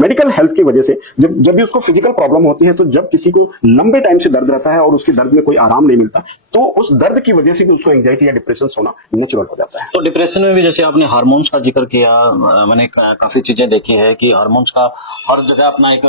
Medical health की वजह से जब भी उसको फिजिकल प्रॉब्लम होती है, तो जब किसी को लंबे टाइम से दर्द रहता है और उसके दर्द में कोई आराम नहीं मिलता, तो उस दर्द की वजह से भी उसको एंजाइटी या डिप्रेशन होना नेचुरल हो जाता है। तो डिप्रेशन में भी जैसे आपने हार्मोन्स का जिक्र किया, मैंने काफी चीजें देखी है कि हार्मोन्स का हर जगह अपना एक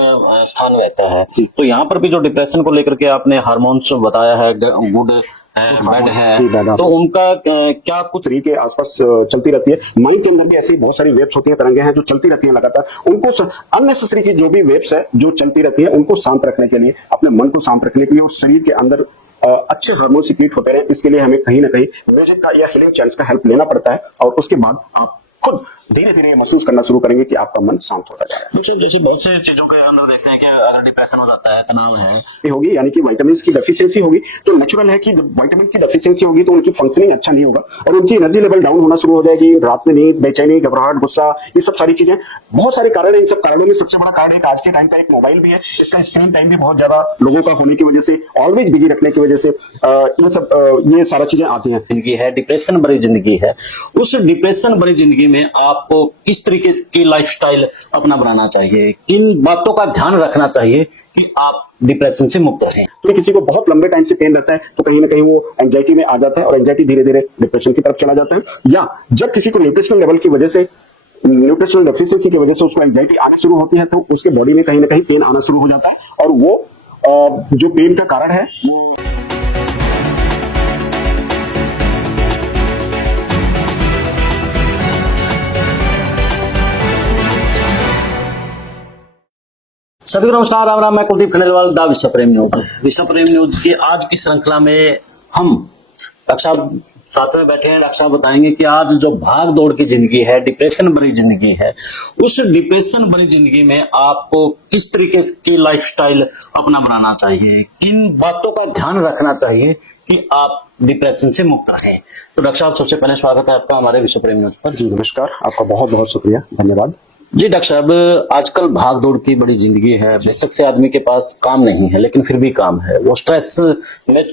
स्थान रहता है। तो यहाँ पर भी जो डिप्रेशन को लेकर के आपने हार्मोन्स बताया है, गुड बैड है, तो उनका क्या कुछ शरीर के आसपास चलती रहती है। माइंड के अंदर भी ऐसी बहुत सारी वेव्स होती हैं, तरंगे हैं जो चलती रहती हैं लगातार। उनको अननेसेसरी की जो भी वेव्स है जो चलती रहती है, उनको शांत रखने के लिए, अपने मन को शांत रखने के लिए और शरीर के अंदर अच्छे हार्मोन सीक्रेट होते रहे, इसके लिए हमें कहीं ना कहीं म्यूजिक का या हीलिंग चैंट्स का हेल्प लेना पड़ता है। और उसके बाद आप खुद धीरे धीरे महसूस करना शुरू करेंगे कि आपका मन शांत होता जाएगा। जैसे बहुत से चीजों के अंदर देखते हैं कि अगर डिप्रेशन हो जाता है, तनाव है, होगी यानी कि विटामिन की डेफिशिएंसी होगी, तो नेचुरल है कि जब विटामिन की डेफिशिएंसी होगी तो उनकी फंक्शनिंग अच्छा नहीं होगा और उनकी एनर्जी लेवल डाउन होना शुरू हो जाएगी। रात में नींद, बेचैनी, घबराहट, गुस्सा, ये सब सारी चीजें, बहुत सारे कारण है। इन सब कारणों में सबसे बड़ा कारण एक आज के टाइम का एक मोबाइल भी है। इसका स्क्रीन टाइम भी बहुत ज्यादा लोगों का होने की वजह से, ऑलवेज बिजी रखने की वजह से ये सारा चीजें आती हैं। जिंदगी है, डिप्रेशन भरी जिंदगी है। उस डिप्रेशन भरी जिंदगी में आपको किस तरीके की लाइफस्टाइल अपना बनाना चाहिए, किन बातों का ध्यान रखना चाहिए कि आप डिप्रेशन से मुक्त रहें? तो किसी को बहुत लंबे टाइम से पेन रहता है तो कहीं ना कहीं वो एंजाइटी में आ जाता है और एंजाइटी धीरे धीरे डिप्रेशन की तरफ चला जाता है। या जब किसी को न्यूट्रिशनल लेवल की वजह से, न्यूट्रिशनल डेफिशिएंसी की वजह से उसको एंजाइटी आनी शुरू होती है, तो उसके बॉडी में कहीं ना कहीं पेन आना शुरू हो जाता है और वो जो पेन का कारण है वो सभी को नमस्कार, राम राम। मैं कुलदीप खंडेलवाल, द विश्व प्रेम न्यूज। विश्व प्रेम न्यूज की आज की श्रृंखला में हम डॉक्टर साहब साथ में बैठे हैं। डॉक्टर साहब बताएंगे कि आज जो भाग दौड़ की जिंदगी है, डिप्रेशन भरी जिंदगी है, उस डिप्रेशन भरी जिंदगी में आपको किस तरीके की लाइफस्टाइल अपना बनाना चाहिए, किन बातों का ध्यान रखना चाहिए कि आप डिप्रेशन से मुक्त रहें। तो डॉक्टर साहब, सबसे पहले स्वागत है आपका हमारे विश्व प्रेम न्यूज पर। जी नमस्कार, आपका बहुत बहुत शुक्रिया, धन्यवाद। जी डॉक्टर साहब, आजकल भाग दौड़ की बड़ी जिंदगी है। बेशक से आदमी के पास काम नहीं है, लेकिन फिर भी काम है। वो स्ट्रेस में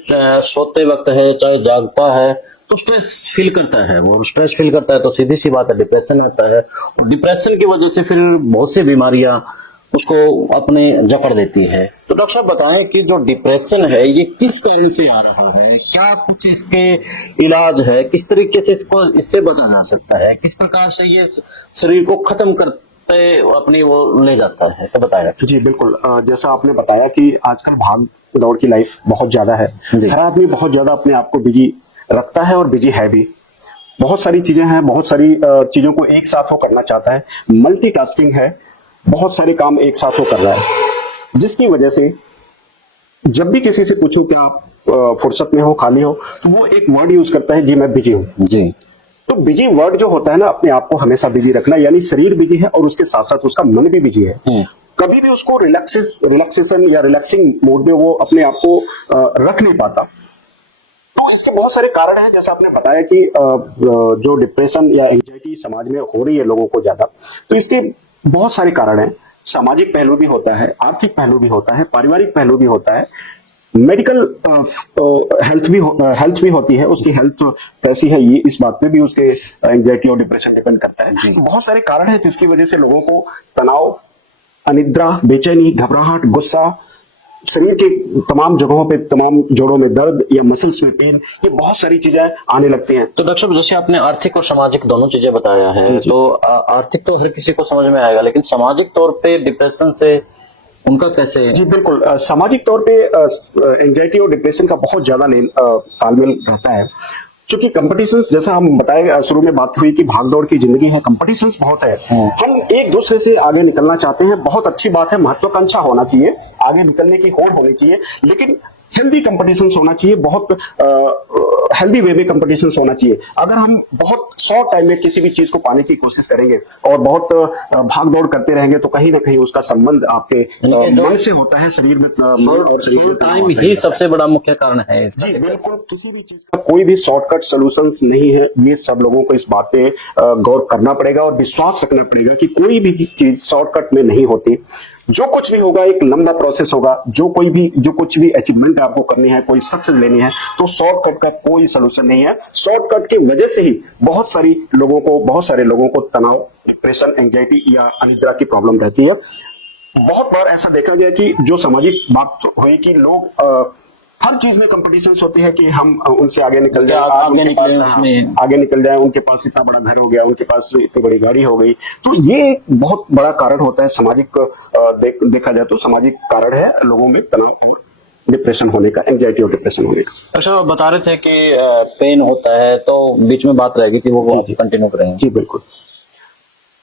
सोते वक्त है चाहे जागता है तो स्ट्रेस फील करता है। वो स्ट्रेस फील करता है तो सीधी सी बात है डिप्रेशन आता है। डिप्रेशन की वजह से फिर बहुत सी बीमारियां उसको अपने जकड़ देती है। तो डॉक्टर साहब बताएं कि जो डिप्रेशन है ये किस कारण से आ रहा है, क्या कुछ इसके इलाज है, किस तरीके से इससे बचा जा सकता है, किस प्रकार से ये शरीर को खत्म करते अपनी वो ले जाता है, तो बताएं। जी बिल्कुल, जैसा आपने बताया कि आजकल भाग दौड़ की लाइफ बहुत ज्यादा है। हर आदमी बहुत ज्यादा अपने आप को बिजी रखता है और बिजी है भी। बहुत सारी चीजें हैं, बहुत सारी चीजों को एक साथ वो करना चाहता है। मल्टीटास्किंग है, बहुत सारे काम एक साथ वो कर रहा है, जिसकी वजह से जब भी किसी से पूछो कि आप फुर्सत में हो, खाली हो, तो वो एक वर्ड यूज करता है, जी मैं बिजी हूं। जी, तो बिजी वर्ड जो होता है ना, अपने आप को हमेशा बिजी रखना, यानी शरीर बिजी है और उसके साथ साथ उसका मन भी बिजी है। कभी भी उसको रिलैक्सेशन या रिलैक्सिंग मोड में वो अपने आप को रख नहीं पाता। तो इसके बहुत सारे कारण हैं, जैसा आपने बताया कि जो डिप्रेशन या एंजाइटी समाज में हो रही है लोगों को ज्यादा, तो इसके बहुत सारे कारण हैं। सामाजिक पहलू भी होता है, आर्थिक पहलू भी होता है, पारिवारिक पहलू भी होता है, मेडिकल हेल्थ भी होती है। उसकी हेल्थ कैसी है, ये इस बात पे भी उसके एंजाइटी और डिप्रेशन डिपेंड करता है। बहुत सारे कारण हैं जिसकी वजह से लोगों को तनाव, अनिद्रा, बेचैनी, घबराहट, गुस्सा, शरीर के तमाम जगहों पे, तमाम जोड़ों में दर्द या मसल्स में पेन, ये बहुत सारी चीजें आने लगती हैं। तो डॉक्टर साहब, जैसे आपने आर्थिक और सामाजिक दोनों चीजें बताया है, तो आर्थिक तो हर किसी को समझ में आएगा, लेकिन सामाजिक तौर पे डिप्रेशन से उनका कैसे? जी बिल्कुल, सामाजिक तौर पे एंजाइटी और डिप्रेशन का बहुत ज्यादा तालमेल रहता है, क्योंकि कंपटीशन, जैसा हम बताए शुरू में बात हुई कि भागदौड़ की जिंदगी है, कंपटीशन बहुत है। हम एक दूसरे से आगे निकलना चाहते हैं, बहुत अच्छी बात है, महत्वाकांक्षा होना चाहिए, आगे निकलने की होड़ होनी चाहिए, लेकिन हेल्दी कंपटीशन होना चाहिए, बहुत हेल्दी वे में कंपटीशन होना चाहिए। अगर हम बहुत शॉर्ट टाइम में किसी भी चीज को पाने की कोशिश करेंगे और बहुत भाग दौड़ करते रहेंगे, तो कहीं ना कहीं उसका संबंध आपके मन से होता है, शरीर में टाइम ही सबसे बड़ा मुख्य कारण है। जी बिल्कुल, किसी भी चीज का कोई भी शॉर्टकट सॉल्यूशंस नहीं है। ये सब लोगों को इस बात पे गौर करना पड़ेगा और विश्वास रखना पड़ेगा कि कोई भी चीज शॉर्टकट में नहीं होती। जो कुछ भी होगा एक लंबा प्रोसेस होगा। जो कुछ भी अचीवमेंट आपको करनी है, कोई सक्सेस लेनी है, तो शॉर्टकट का कोई सलूशन नहीं है। शॉर्टकट की वजह से ही बहुत सारे लोगों को तनाव, डिप्रेशन, एंजाइटी या अनिद्रा की प्रॉब्लम रहती है। बहुत बार ऐसा देखा गया कि जो सामाजिक बात हुई कि लोग हर चीज में कंपटीशन होती है कि हम उनसे आगे निकल जाए, आगे निकले उसमें। आगे निकल जाए, उनके पास इतना बड़ा घर हो गया, उनके पास इतनी बड़ी गाड़ी हो गई। तो ये एक बहुत बड़ा कारण होता है सामाजिक, देखा जाए तो सामाजिक कारण है लोगों में तनाव और डिप्रेशन होने का, एंजाइटी और डिप्रेशन होने का। अच्छा, आप बता रहे थे कि पेन होता है, तो बीच में बात रहेगी कि वो कंटिन्यू करेंगे। जी बिल्कुल।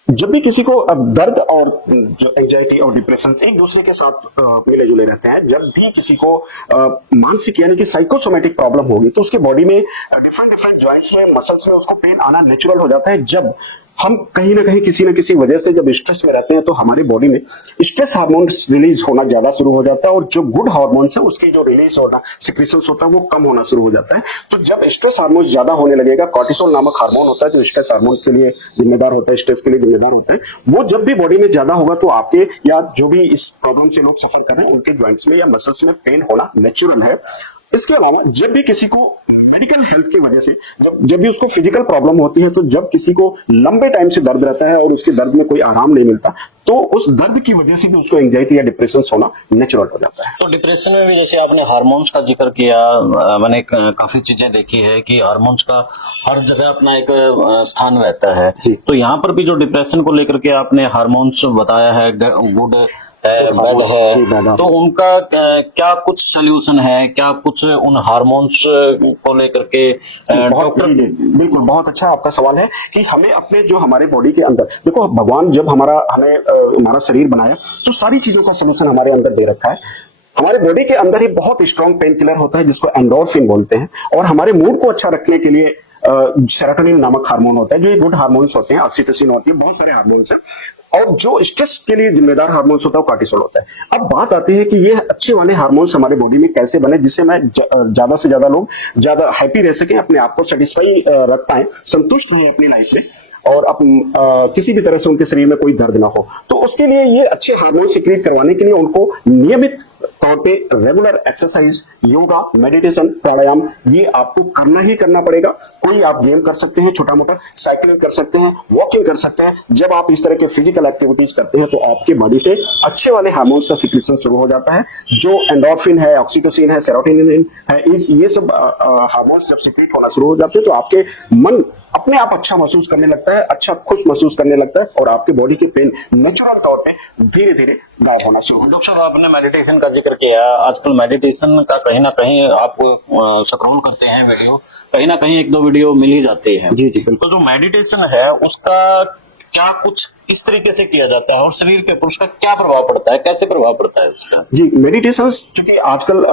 जब भी किसी को अब दर्द और जो एंजाइटी और डिप्रेशन एक दूसरे के साथ मिले जुले रहते हैं, जब भी किसी को मानसिक यानी कि साइकोसोमेटिक प्रॉब्लम होगी तो उसके बॉडी में डिफरेंट डिफरेंट जॉइंट्स में, मसल्स में उसको पेन आना नेचुरल हो जाता है। जब हम कहीं ना कहीं किसी न किसी वजह से जब स्ट्रेस में रहते हैं तो हमारे बॉडी में स्ट्रेस हार्मोन्स रिलीज होना ज्यादा शुरू हो जाता है और जो गुड हार्मोन्स है उसकी जो रिलीज होना, सिक्रीशंस होता है, वो कम होना शुरू हो जाता है। तो जब स्ट्रेस हार्मोन्स ज्यादा होने लगेगा, कॉर्टिसोल नामक हार्मोन होता है जो स्ट्रेस हार्मोन के लिए जिम्मेदार होता है, स्ट्रेस के लिए जिम्मेदार होता है, वो जब भी बॉडी में ज्यादा होगा तो आपके या जो भी इस प्रॉब्लम से लोग सफर कर रहे हैं उनके ज्वाइंट्स में या मसल्स में पेन होना नेचुरल है। इसके अलावा जब भी किसी को मेडिकल हेल्थ की वजह से जब भी उसको फिजिकल प्रॉब्लम होती है, तो जब किसी को लंबे टाइम से दर्द रहता है और उसके दर्द में कोई आराम नहीं मिलता, तो उस दर्द की वजह से भी उसको एंजाइटी या डिप्रेशन होना नेचुरल हो जाता है। तो डिप्रेशन में भी जैसे आपने हार्मोन्स का जिक्र किया, मैंने काफी चीजें देखी है कि हार्मोन्स का हर जगह अपना एक स्थान रहता है। तो यहाँ पर भी जो डिप्रेशन को लेकर के आपने हार्मोन्स बताया है, गुड है, बैड है, तो उनका क्या कुछ सोल्यूशन है, क्या कुछ उन हार्मोन्स को लेकर के डॉक्टर? बिल्कुल, बहुत अच्छा आपका सवाल है कि हमें अपने जो हमारे बॉडी के अंदर, देखो भगवान जब हमारा शरीर बनाया तो सारी चीजों का सोल्यूशन हमारे अंदर दे रखा है। हमारे बॉडी के अंदर ही बहुत स्ट्रॉन्ग पेन किलर होता है जिसको एंडोर्फिन बोलते हैं, और हमारे मूड को अच्छा रखने के लिए सेरोटोनिन नामक हार्मोन होता है, जो ये गुड हार्मोन्स होते हैं, ऑक्सीटोसिन होती है, बहुत सारे हार्मोन्स हैं, और जो स्ट्रेस के लिए जिम्मेदार हार्मोन्स होता है वो कॉर्टिसोल होता है। अब बात आती है कि ये अच्छे वाले हार्मोन्स हमारे बॉडी में कैसे बने जिससे मैं ज्यादा से ज्यादा लोग ज्यादा हैप्पी रह सकें, अपने आप को सेटिस्फाई रख पाए, संतुष्ट रहे अपनी लाइफ में, और किसी भी तरह से उनके शरीर में कोई दर्द ना हो। तो उसके लिए ये अच्छे हार्मोन सिक्रीट करवाने के लिए उनको नियमित तौर पे रेगुलर एक्सरसाइज, योगा, मेडिटेशन, प्राणायाम ये आपको करना ही करना पड़ेगा। कोई आप गेम कर सकते हैं, छोटा मोटा साइकिलिंग कर सकते हैं, वॉकिंग कर सकते हैं। जब आप इस तरह के फिजिकल एक्टिविटीज करते हैं तो आपके बॉडी से अच्छे वाले हार्मोन्स का सिक्रीशन शुरू हो जाता है, जो एंडोर्फिन है, ऑक्सीटोसिन है, सेरोटोनिन है, ये सब हार्मोन्स जब सिक्रीट होना शुरू हो जाते हैं तो आपके मन अपने आप अच्छा महसूस करने लगता है, अच्छा खुश महसूस करने लगता है, और आपके बॉडी के पेन नेचुरल तौर पे धीरे धीरे गायब होना शुरू हो। डॉक्टर साहब, आपने मेडिटेशन का जिक्र किया, आजकल मेडिटेशन का कहीं ना कहीं आप स्क्रॉल करते हैं वीडियो, कहीं ना कहीं एक दो वीडियो मिल ही जाते हैं। जी जी बिल्कुल। तो जो मेडिटेशन है उसका क्या कुछ इस तरीके से किया जाता है और शरीर के ऊपर उसका क्या प्रभाव पड़ता है, कैसे प्रभाव पड़ता है उसका? जी, मेडिटेशन चूंकि आजकल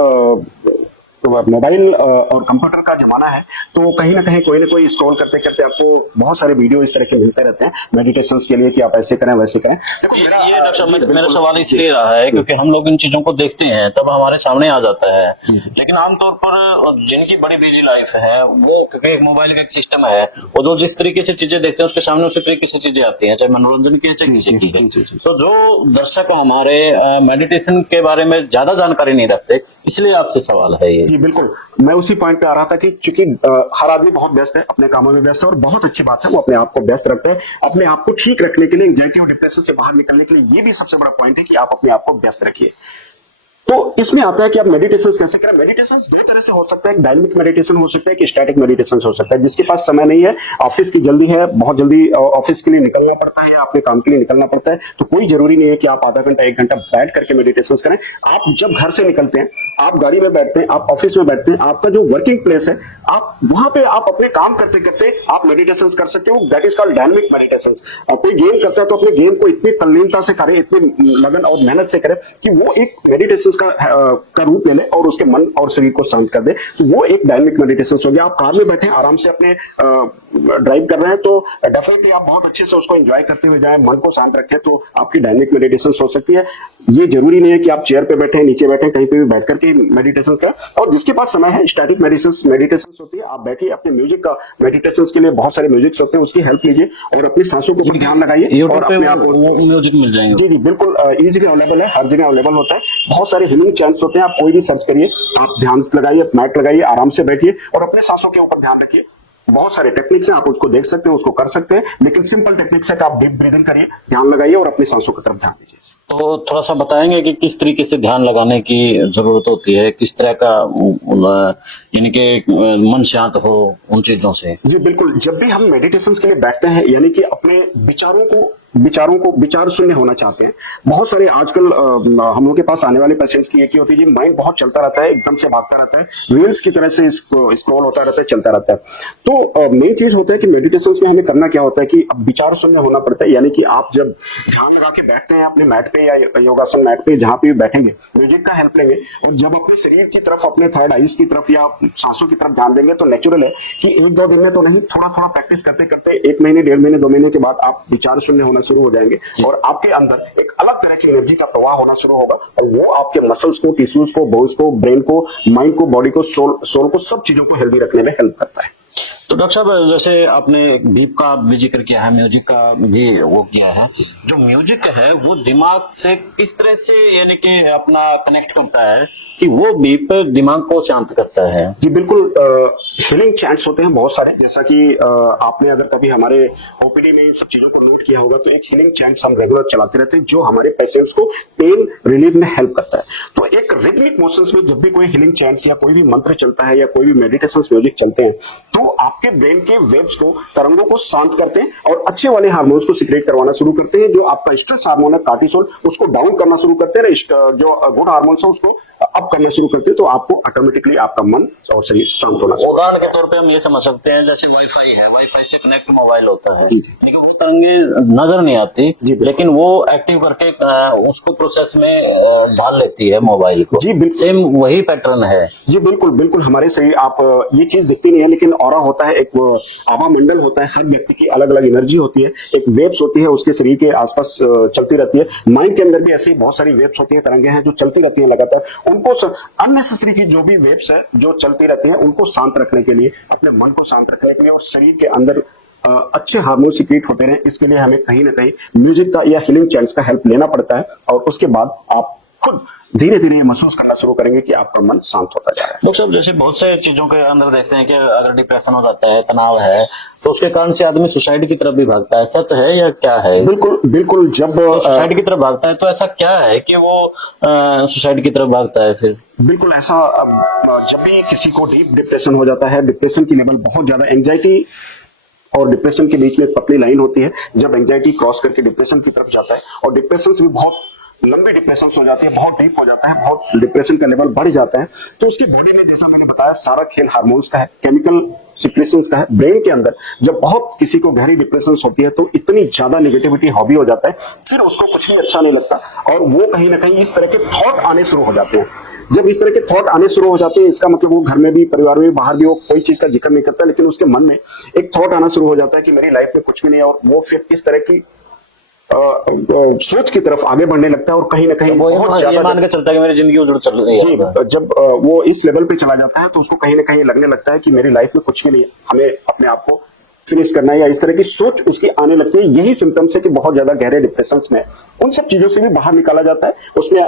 मोबाइल और कंप्यूटर का जमाना है, तो कहीं ना कहीं कोई ना कोई स्क्रॉल करते करते आपको बहुत सारे वीडियो इस तरह के मिलते रहते हैं मेडिटेशन के लिए कि आप ऐसे करें वैसे करें। देखो मेरा सवाल इसलिए रहा है क्योंकि हम लोग इन चीजों को देखते हैं तब हमारे सामने आ जाता है, लेकिन आमतौर पर जिनकी बड़ी बिजी लाइफ है वो, क्योंकि मोबाइल का एक सिस्टम है, वो जो जिस तरीके से चीजें देखते हैं उसके सामने उसी तरीके से चीजें आती हैं, चाहे मनोरंजन की चाहे किसी की। तो जो दर्शक हमारे मेडिटेशन के बारे में ज्यादा जानकारी नहीं रखते, इसलिए आपसे सवाल है ये। जी बिल्कुल, मैं उसी पॉइंट पे आ रहा था कि चूंकि हर आदमी बहुत व्यस्त है, अपने कामों में व्यस्त है, और बहुत अच्छी बात है वो अपने आप को व्यस्त रखते हैं। अपने आप को ठीक रखने के लिए, एंजाइटी और डिप्रेशन से बाहर निकलने के लिए ये भी सबसे बड़ा पॉइंट है कि आप अपने आप को व्यस्त रखिए। तो इसमें आता है कि आप मेडिटेशन कैसे करें। मेडिटेशन दो तरह से हो सकता है, डायनामिक मेडिटेशन हो सकता है कि स्टैटिक मेडिटेशन हो सकता है। जिसके पास समय नहीं है, ऑफिस की जल्दी है, बहुत जल्दी ऑफिस के लिए निकलना पड़ता है, अपने काम के लिए निकलना पड़ता है, तो कोई जरूरी नहीं है कि आप आधा घंटा एक घंटा बैठ करके मेडिटेशन करें। आप जब घर से निकलते हैं, आप गाड़ी में बैठते हैं, आप ऑफिस में बैठते हैं, आपका जो वर्किंग प्लेस है, आप वहां पे आप अपने काम करते करते आप मेडिटेशन कर सकते हो। That is called dynamic meditation. और कोई गेम करता है तो अपने गेम को इतनी तल्लीनता से करे, इतनी लगन और मेहनत से करे कि वो एक मेडिटेशन का रूप ले ले और उसके मन और शरीर को शांत कर दे, तो वो एक डायनामिक मेडिटेशन हो गया। आप कार में बैठे आराम से अपने ड्राइव कर रहे हैं तो डेफिनेटली आप बहुत अच्छे से उसको एंजॉय करते हुए जाए, मन को शांत रखें, तो आपकी डायनामिक मेडिटेशन हो सकती है। ये जरूरी नहीं है कि आप चेयर पे बैठे, नीचे बैठे, कहीं पे भी बैठ करके मेडिटेशन करें। और जिसके पास समय है, स्टैटिक मेडिटेशन होती है, आप बैठिए, अपने म्यूजिक का मेडिटेशन के लिए बहुत सारे म्यूजिक होते हैं, उसकी हेल्प लीजिए और अपनी सांसों के ऊपर ध्यान लगाइए और अपने आप म्यूजिक मिल जाएंगे। जी जी बिल्कुल, इजीली अवेलेबल है, हर जगह अवेलेबल होता है। बहुत सारे हीलिंग चैंट्स होते हैं, आप कोई भी सर्च करिए, आप ध्यान लगाइए, मैट लगाइए, आराम से बैठिए और अपने सांसों के ऊपर ध्यान रखिए। बहुत सारे टेक्निक्स हैं, आप उसको देख सकते हैं, उसको कर सकते हैं, लेकिन सिंपल टेक्निक्स है कि आप डीप ब्रीदिंग करिए, ध्यान लगाइए और अपनी सांसों की तरफ ध्यान दीजिए। तो थोड़ा सा बताएंगे कि किस तरीके से ध्यान लगाने की जरूरत होती है, किस तरह का यानी कि मन शांत हो उन चीजों से। जी बिल्कुल, जब भी हम मेडिटेशन के लिए बैठते हैं यानी कि अपने विचार शून्य होना चाहते हैं। बहुत सारे आजकल हम लोग के पास आने वाले पेशेंट्स की एक ही होती है, माइंड बहुत चलता रहता है, एकदम से भागता रहता है, रील्स की तरह से स्क्रॉल होता रहता है, चलता रहता है। तो मेन चीज होता है कि मेडिटेशन में हमें करना क्या होता है कि अब विचार शून्य होना पड़ता है। यानी कि आप जब ध्यान लगा के बैठते हैं अपने मैट पे या योगासन मैट पे, जहां पे भी बैठेंगे, म्यूजिक का हेल्प लेंगे और जब अपने शरीर की तरफ, अपने थर्ड आईज की तरफ या सांसों की तरफ ध्यान देंगे, तो नेचुरल है कि 1-2 दिन में तो नहीं, थोड़ा थोड़ा प्रैक्टिस करते करते 1 महीने, 1.5 महीने, 2 महीने के बाद आप विचार शून्य होना शुरू हो जाएंगे और आपके अंदर एक अलग तरह की एनर्जी का प्रवाह होना शुरू होगा और वो आपके मसल्स को, टिश्यूज को, बोन्स को, ब्रेन को, माइंड को, बॉडी को, सोल को, सब चीजों को हेल्दी रखने में हेल्प करता है। तो डॉक्टर साहब, जैसे आपने बीप का भी जिक्र किया है, म्यूजिक का भी वो किया है, जो म्यूजिक है वो दिमाग से किस तरह से यानी कि अपना कनेक्ट करता है कि वो बीप दिमाग को शांत करता है? जी बिल्कुल, हीलिंग चैंट्स होते हैं बहुत सारे, जैसा कि आपने अगर कभी हमारे ओपीडी में इन सब चीजों को नोट किया होगा, तो एक हीलिंग चैंट्स हम रेगुलर चलाते रहते हैं जो हमारे पेशेंट्स को पेन रिलीफ में हेल्प करता है। तो एक रिदमिक मोशंस में जब भी कोई हीलिंग चैंट्स या कोई भी मंत्र चलता है या कोई भी मेडिटेशन म्यूजिक चलते हैं, तो आपके ब्रेन के वेव्स को, तरंगों को शांत करते हैं और अच्छे वाले हार्मोन्स को सिक्रेट करवाना शुरू करते हैं। जो आपका स्ट्रेस हार्मोन है कॉर्टिसोल, उसको डाउन करना शुरू करते हैं, जो गुड हार्मोन्स है उसको अप करना शुरू करते हैं, तो आपको ऑटोमेटिकली आपका मन और शरीर शांत होना शुरू। उदाहरण के तौर पे हम ये समझ सकते हैं, जैसे वाईफाई है, वाईफाई से कनेक्ट मोबाइल होता है, लेकिन वो तरंगे नजर नहीं आती, लेकिन वो एक्टिव करके उसको प्रोसेस में डाल लेती है मोबाइल को। जी बिल्कुल, सेम वही पैटर्न है। जी बिल्कुल बिल्कुल, हमारे शरीर, आप ये चीज दिखती नहीं है लेकिन ऑरा होता है, एक आभा मंडल होता है, हर व्यक्ति की अलग अलग एनर्जी होती है, एक वेव्स होती है उसके शरीर के आसपास चलती रहती है। माइंड के अंदर भी ऐसी बहुत सारी वेव्स होती है, तरंगे हैं जो चलती रहती हैं लगातार। उनको अननेसेसरी की जो भी वेव्स है जो चलती रहती है, उनको शांत रखने के लिए, अपने मन को शांत रखने के लिए और शरीर के अंदर अच्छे हार्मोन सिक्रीट होते रहे, इसके लिए हमें कहीं ना कहीं म्यूजिक का या हीलिंग चैंट्स का हेल्प लेना पड़ता है और उसके बाद आप खुद धीरे धीरे ये महसूस करना शुरू करेंगे कि आपका मन शांत होता जा रहा है। डॉक्टर साहब, जैसे बहुत से चीजों के अंदर देखते हैं कि अगर डिप्रेशन हो जाता है, तनाव है, तो उसके कारण से आदमी सुसाइड की तरफ भी भागता है। सच है या क्या है? बिल्कुल बिल्कुल, जब सुसाइड की तरफ भागता है तो ऐसा क्या है कि वो सुसाइड की तरफ भागता है फिर? बिल्कुल ऐसा, जब भी किसी को डीप डिप्रेशन हो जाता है, डिप्रेशन की लेवल बहुत ज्यादा, एंजाइटी और डिप्रेशन के बीच में एक पतली लाइन होती है, जब एंजाइटी क्रॉस करके डिप्रेशन की तरफ जाता है और डिप्रेशन से भी बहुत लंबी डिप्रेशन हो जाती है, बहुत डीप हो जाता है, बहुत डिप्रेशन का लेवल बढ़ जाता है, तो उसकी बॉडी में, जैसा मैंने बताया, सारा खेल हार्मोन्स का है, केमिकल सिक्रेशंस का है। ब्रेन के अंदर जब बहुत किसी को गहरी डिप्रेशन होती है तो इतनी ज्यादा नेगेटिविटी हॉबी हो जाता है, फिर उसको कुछ भी अच्छा नहीं लगता और वो कहीं ना कहीं इस तरह के थॉट आने शुरू हो जाते हैं। जब इस तरह के थॉट आने शुरू हो जाते हैं, इसका मतलब वो घर में भी, परिवार में भी, बाहर भी, वो कोई चीज का जिक्र नहीं करता, लेकिन उसके मन में एक थॉट आना शुरू हो जाता है कि मेरी लाइफ में कुछ भी नहीं है और वो फिर इस तरह की सोच की तरफ आगे बढ़ने लगता है और कहीं ना कहीं वो ये मान के चलता है कि मेरी जिंदगी उजड़ चल रही है। जब वो इस लेवल पे चला जाता है तो उसको कहीं ना कहीं लगने लगता है कि मेरी लाइफ में कुछ भी नहीं है, हमें अपने आप को फिनिश करना है, या इस तरह की सोच उसकी आने लगती है। यही सिम्टम्स है कि बहुत ज्यादा गहरे डिप्रेशन में उन सब चीजों से भी बाहर निकाला जाता है। उसमें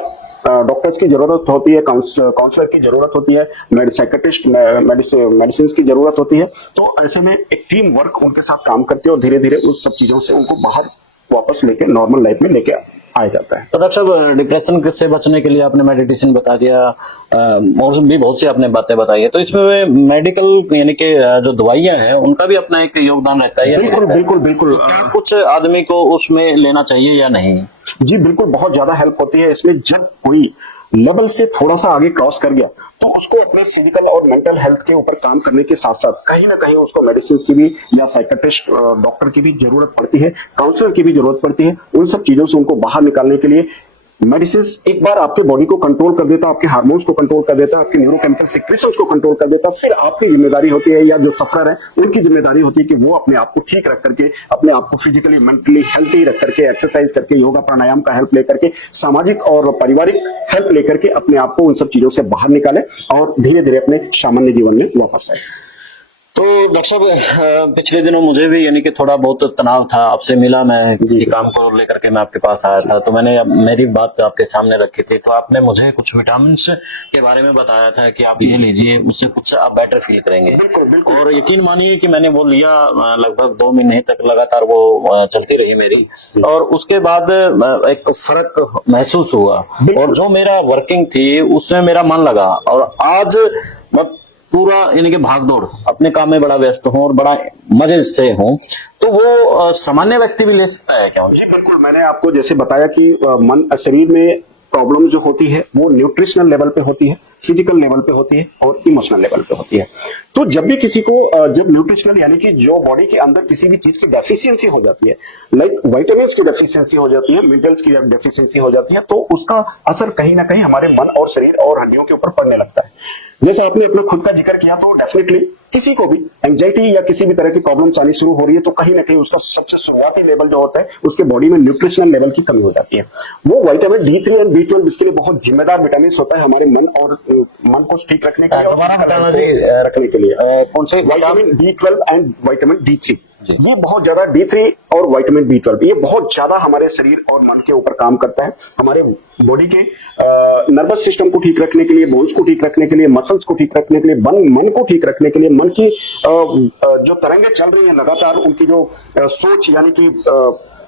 डॉक्टर्स की जरूरत होती है, काउंसलर की जरूरत होती है, साइकियाट्रिस्ट, मेडिसिन की जरूरत होती है। तो ऐसे में एक टीम वर्क उनके साथ काम करती है और धीरे धीरे उस सब चीजों से उनको बाहर वापस लेके नॉर्मल लाइफ में लेके आया जाता है। तो डॉक्टर साहब, डिप्रेशन से बचने के लिए आपने मेडिटेशन बता दिया और भी बहुत सी आपने बातें बताई है, तो इसमें मेडिकल यानी कि जो दवाइयां हैं उनका भी अपना एक योगदान रहता है? बिल्कुल बिल्कुल बिल्कुल, क्या कुछ आदमी को उसमें लेना चाहिए या नहीं? जी बिल्कुल, बहुत ज्यादा हेल्प होती है इसमें। जब कोई लेवल से थोड़ा सा आगे क्रॉस कर गया तो उसको अपने फिजिकल और मेंटल हेल्थ के ऊपर काम करने के साथ साथ कहीं ना कहीं उसको मेडिसिन की भी या साइकियाट्रिस्ट डॉक्टर की भी जरूरत पड़ती है, काउंसलर की भी जरूरत पड़ती है। उन सब चीजों से उनको बाहर निकालने के लिए मेडिसिन एक बार आपके बॉडी को कंट्रोल कर देता है, आपके हार्मोन्स को कंट्रोल कर देता है, आपके न्यूरोकेमिकल सिक्रेशंस को कंट्रोल कर देता है। फिर आपकी जिम्मेदारी होती है, या जो सफरर है उनकी जिम्मेदारी होती है कि वो अपने आप को ठीक रख करके, अपने आप को फिजिकली मेंटली हेल्थी रख करके, एक्सरसाइज करके, योगा प्राणायाम का हेल्प लेकर के, सामाजिक और पारिवारिक हेल्प लेकर के अपने आप को उन सब चीजों से बाहर निकाले और धीरे धीरे अपने सामान्य जीवन में वापस आए। तो डॉक्टर साहब पिछले दिनों मुझे भी यानी कि थोड़ा बहुत तनाव था, आपसे मिला, मैं किसी काम को लेकर के मैं आपके पास आया था, तो मैंने मेरी बात आपके सामने रखी थी, तो आपने मुझे कुछ विटामिन के बारे में बताया था कि आप ये लीजिए, उससे कुछ आप बेटर फील करेंगे। और यकीन मानिए कि मैंने वो लिया, लगभग 2 महीने तक लगातार वो चलती रही मेरी, और उसके बाद एक फर्क महसूस हुआ, और जो मेरा वर्किंग थी उसमें मेरा मन लगा, और आज मैं पूरा यानी कि भाग दौड़ अपने काम में बड़ा व्यस्त हूँ और बड़ा मजे से हूँ। तो वो सामान्य व्यक्ति भी ले सकता है क्या? जी बिल्कुल, मैंने आपको जैसे बताया कि मन शरीर में प्रॉब्लम जो होती है वो न्यूट्रिशनल लेवल पे होती है, फिजिकल लेवल पे होती है और इमोशनल लेवल पे होती है। तो जब भी किसी को जब न्यूट्रिशनल यानी कि जो बॉडी के अंदर किसी भी चीज की डेफिशिएंसी हो जाती है, लाइक विटामिन की डेफिशिएंसी हो जाती है, मिनरल्स की डेफिशिएंसी हो जाती है, तो उसका असर कहीं ना कहीं हमारे मन और शरीर और हड्डियों के ऊपर पड़ने लगता है। जैसे आपने अपना खुद का जिक्र किया, तो डेफिनेटली किसी को भी एंजाइटी या किसी भी तरह की प्रॉब्लम्स आनी शुरू हो रही है तो कहीं ना कहीं उसका सबसे शुरुआती लेवल जो होता है उसके बॉडी में न्यूट्रिशनल लेवल की कमी हो जाती है। वो विटामिन D3 और B12 इसके लिए बहुत जिम्मेदार विटामिन होता है हमारे मन और मन को ठीक रखने के लिए, दोबारा बताना जी, रखने के लिए। कौन से? Vitamin B12 and vitamin D3, ये बहुत ज्यादा D3 और विटामिन B12 ये बहुत ज्यादा हमारे शरीर और मन के ऊपर काम करता है, हमारे बॉडी के नर्वस सिस्टम को ठीक रखने के लिए, बोन्स को ठीक रखने के लिए, मसल्स को ठीक रखने के लिए, मन को ठीक रखने के लिए, मन की जो तरंगे चल रही हैं लगातार, उनकी जो सोच यानी कि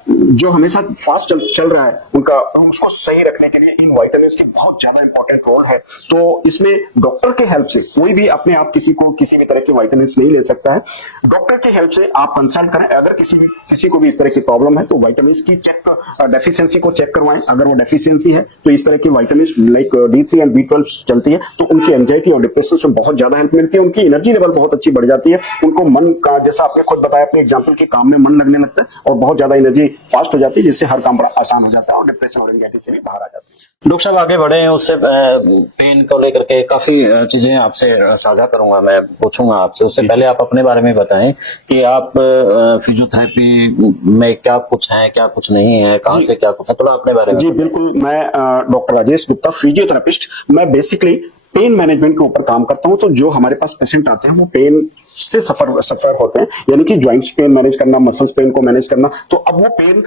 जो हमेशा फास्ट चल रहा है उनका, उसको सही रखने के लिए इन विटामिन की बहुत ज्यादा इंपॉर्टेंट रोल है। तो इसमें डॉक्टर के हेल्प से कोई भी अपने आप किसी को किसी भी तरह के विटामिन नहीं ले सकता है, डॉक्टर की हेल्प से आप कंसल्ट करें। अगर किसी को भी इस तरह की प्रॉब्लम है तो विटामिन की डेफिशिएंसी को चेक करवाएं। अगर वो डेफिशिएंसी है तो इस तरह की विटामिन लाइक D3 और B12 चलती है तो उनकी एंजाइटी और डिप्रेशन में बहुत ज्यादा हेल्प मिलती है, उनकी एनर्जी लेवल बहुत अच्छी बढ़ जाती है, उनको मन का, जैसा आपने खुद बताया अपने एग्जाम्पल के, काम में मन लगने लगता है और बहुत ज्यादा एनर्जी फास्ट हो जाती है, जिससे हर काम बड़ा आसान हो जाता है और डिप्रेशन और एंजाइटी से भी बाहर आ जाती है। डॉक्टर साहब आगे बढ़े हैं, उससे पेन को लेकर के काफी चीजें आपसे साझा करूंगा, मैं पूछूंगा आपसे। उससे पहले आप अपने बारे में बताएं कि आप फिजियोथेरेपी में क्या कुछ है, क्या कुछ नहीं है, कहाँ से क्या कुछ है, थोड़ा अपने बारे में। जी बिल्कुल, मैं डॉक्टर राजेश गुप्ता, फिजियोथेरेपिस्ट। मैं बेसिकली पेन मैनेजमेंट के ऊपर काम करता हूं। तो जो हमारे पास पेशेंट आते हैं वो पेन से सफर होते हैं, यानी कि ज्वाइंट्स पेन मैनेज करना, मसल्स पेन को मैनेज करना। तो अब वो पेन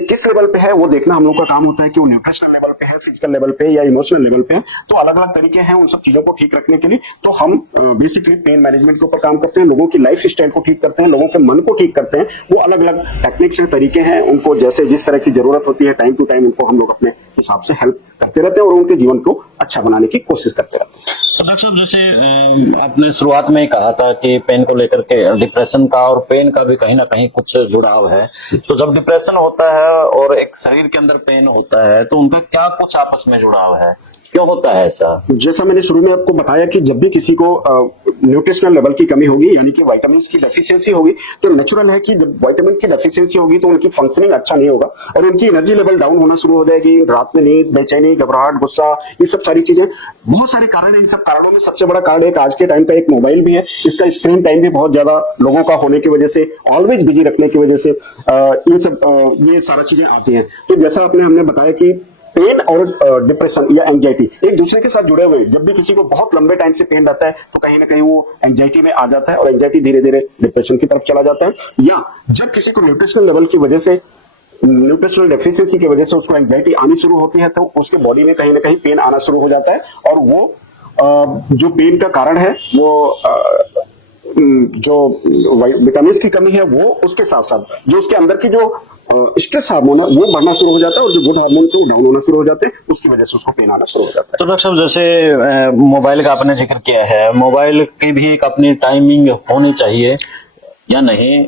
किस लेवल पे है वो देखना हम लोग का काम होता है कि वो न्यूट्रिशनल लेवल पे है, फिजिकल लेवल पे या इमोशनल लेवल पे है। तो अलग अलग तरीके हैं उन सब चीजों को ठीक रखने के लिए। तो हम बेसिकली पेन मैनेजमेंट के ऊपर काम करते हैं, लोगों की लाइफ स्टाइल को ठीक करते हैं, लोगों के मन को ठीक करते हैं। वो अलग अलग टेक्निक्स हैं, तरीके हैं, उनको जैसे जिस तरह की जरूरत होती है टाइम टू टाइम उनको हम लोग अपने हिसाब से हेल्प करते रहते हैं और उनके जीवन को अच्छा बनाने की कोशिश करते रहते हैं। तो डॉक्टर साहब जैसे आपने शुरुआत में ही कहा था कि पेन को लेकर के, डिप्रेशन का और पेन का भी कहीं ना कहीं कुछ जुड़ाव है, तो जब डिप्रेशन होता है और एक शरीर के अंदर पेन होता है तो उनका क्या कुछ आपस में जुड़ाव है, क्यों होता है ऐसा? जैसा मैंने शुरू में आपको बताया कि जब भी किसी को न्यूट्रिशनल लेवल की कमी होगी यानी कि विटामिन की डेफिशिएंसी होगी, तो नेचुरल है कि जब विटामिन की डेफिशिएंसी होगी तो उनकी फंक्शनिंग अच्छा नहीं होगा और उनकी एनर्जी लेवल डाउन होना शुरू हो जाएगी। रात में नींद, बेचैनी, घबराहट, गुस्सा, ये सब सारी चीजें, बहुत सारे कारण हैं। इन सब कारणों में सबसे बड़ा कारण एक आज के टाइम का एक मोबाइल भी है। इसका स्क्रीन टाइम भी बहुत ज्यादा लोगों का होने की वजह से, ऑलवेज बिजी रखने की वजह से इन सब ये सारा चीजें आती हैं। तो जैसा हमने बताया कि पेन और डिप्रेशन या एंजाइटी एक दूसरे के साथ जुड़े हुए हैं। जब भी किसी को बहुत लंबे टाइम से पेन रहता है तो कहीं ना कहीं वो एंजाइटी में आ जाता है और एंजाइटी धीरे धीरे डिप्रेशन की तरफ चला जाता है। या जब किसी को न्यूट्रिशनल लेवल की वजह से, न्यूट्रिशनल डेफिशिएंसी की वजह से उसको एंजाइटी आनी शुरू होती है तो उसके बॉडी में कहीं ना कहीं पेन आना शुरू हो जाता है। और वो जो पेन का कारण है वो जो विटामिन की कमी है वो, उसके साथ साथ जो उसके अंदर की जो स्ट्रेस हार्मोन है वो बढ़ना शुरू हो जाता है और जो गुड हार्मोन से वो डाउन होना शुरू हो जाते हैं, उसकी वजह से उसको पेन आना शुरू हो जाता है। तो डॉक्टर साहब जैसे मोबाइल का आपने जिक्र किया है, मोबाइल की भी एक अपनी टाइमिंग होनी चाहिए या नहीं?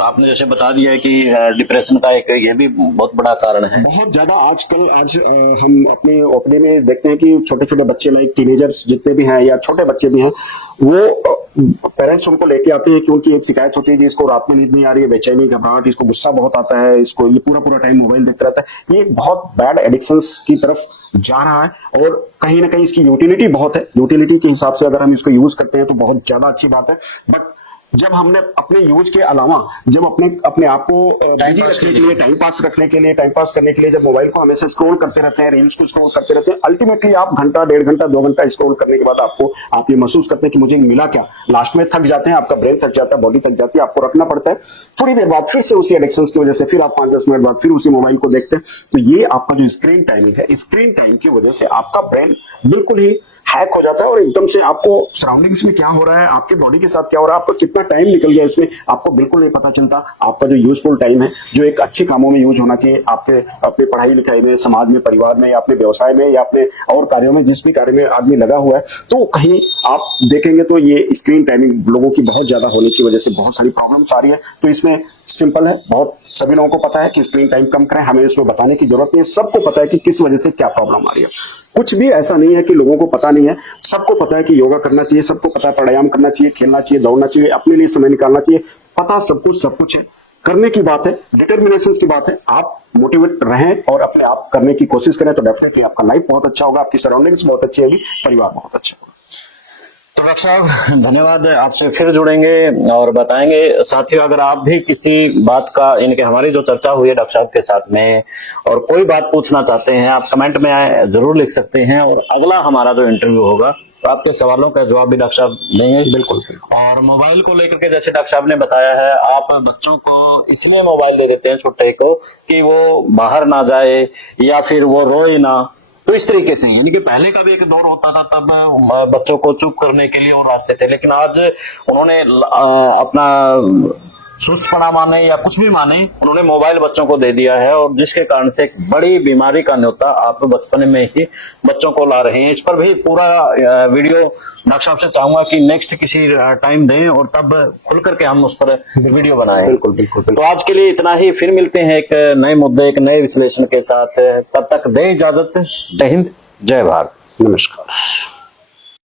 आपने जैसे बता दिया है कि डिप्रेशन का एक ये भी बहुत बड़ा कारण है। बहुत ज्यादा आज हम अपने ओपीडी में देखते हैं कि छोटे छोटे बच्चे, लाइक टीनेजर्स जितने भी हैं या छोटे बच्चे भी हैं, वो पेरेंट्स उनको लेके आते हैं कि उनकी एक शिकायत होती है कि इसको रात में नींद नहीं आ रही है, बेचैनी, घबराहट, इसको गुस्सा बहुत आता है, इसको ये पूरा टाइम मोबाइल देखता रहता है। ये बहुत बैड एडिक्शंस की तरफ जा रहा है और कहीं ना कहीं इसकी यूटिलिटी बहुत है। यूटिलिटी के हिसाब से अगर हम इसको यूज करते हैं तो बहुत ज्यादा अच्छी बात है, बट जब हमने अपने यूज के अलावा जब अपने आप को बिजी रखने के लिए, टाइम पास रखने के लिए, टाइम पास करने के लिए जब मोबाइल को हमेशा स्क्रॉल करते रहते हैं, रील्स को स्क्रॉल करते रहते हैं, अल्टीमेटली आप घंटा, 1.5 घंटा, 2 घंटा स्क्रॉल करने के बाद आप ये महसूस करते हैं कि मुझे मिला क्या। लास्ट में थक जाते हैं, आपका ब्रेन थक जाता है, बॉडी थक जाती है, आपको रखना पड़ता है। थोड़ी देर बाद फिर से उसी एडिक्शन की वजह से फिर आप 5-10 मिनट बाद फिर उसी मोबाइल को देखते हैं। तो ये आपका जो स्क्रीन टाइमिंग है, स्क्रीन टाइम की वजह से आपका ब्रेन बिल्कुल ही हैक हो जाता है और एकदम से आपको सराउंडिंग्स में क्या हो रहा है, आपके बॉडी के साथ क्या हो रहा है, आपका कितना टाइम निकल गया इसमें, आपको बिल्कुल नहीं पता चलता। आपका जो यूजफुल टाइम है, जो एक अच्छे कामों में यूज होना चाहिए, आपके अपने पढ़ाई लिखाई में, समाज में, परिवार में, या अपने व्यवसाय में, या अपने और कार्यों में, जिस भी कार्य में आदमी लगा हुआ है, तो कहीं आप देखेंगे तो ये स्क्रीन टाइमिंग लोगों की बहुत ज्यादा होने की वजह से बहुत सारी प्रॉब्लम्स आ रही है। तो इसमें सिंपल है, बहुत सभी लोगों को पता है कि स्क्रीन टाइम कम करें, हमें इसमें बताने की जरूरत नहीं है, सबको पता है कि किस वजह से क्या प्रॉब्लम आ रही है। कुछ भी ऐसा नहीं है कि लोगों को पता नहीं है, सबको पता है कि योगा करना चाहिए, सबको पता है प्राणायाम करना चाहिए, खेलना चाहिए, दौड़ना चाहिए, अपने लिए समय निकालना चाहिए, पता सब कुछ है। करने की बात है, डिटर्मिनेशन की बात है, आप मोटिवेट रहें और अपने आप करने की कोशिश करें तो डेफिनेटली आपका लाइफ बहुत अच्छा होगा, आपकी सराउंडिंग्स बहुत अच्छी होगी, परिवार बहुत अच्छा होगा। तो डॉक्टर साहब धन्यवाद, आपसे फिर जुड़ेंगे और बताएंगे। साथियों, अगर आप भी किसी बात का, यानी कि हमारी जो चर्चा हुई है डॉक्टर साहब के साथ में, और कोई बात पूछना चाहते हैं, आप कमेंट में जरूर लिख सकते हैं और अगला हमारा जो इंटरव्यू होगा तो आपके सवालों का जवाब भी डॉक्टर साहब देंगे। बिल्कुल। और मोबाइल को लेकर के जैसे डॉक्टर साहब ने बताया है, आप बच्चों को इसलिए मोबाइल दे देते हैं छोटे को कि वो बाहर ना जाए या फिर वो रोए ना, तो इस तरीके से, यानी कि पहले का भी एक दौर होता था, तब बच्चों को चुप करने के लिए और रास्ते थे, लेकिन आज उन्होंने अपना सुस्तपना माने या कुछ भी माने, उन्होंने मोबाइल बच्चों को दे दिया है, और जिसके कारण से एक बड़ी बीमारी का न्योता आप बचपन में ही बच्चों को ला रहे हैं। इस पर भी पूरा वीडियो डॉक्टर साहब से चाहूंगा कि नेक्स्ट किसी टाइम दें और तब खुल करके हम उस पर वीडियो बनाएं। बिल्कुल बिल्कुल। तो आज के लिए इतना ही, फिर मिलते हैं एक नए मुद्दे, एक नए विश्लेषण के साथ। तब तक दें इजाजत। जय हिंद, जय भारत, नमस्कार।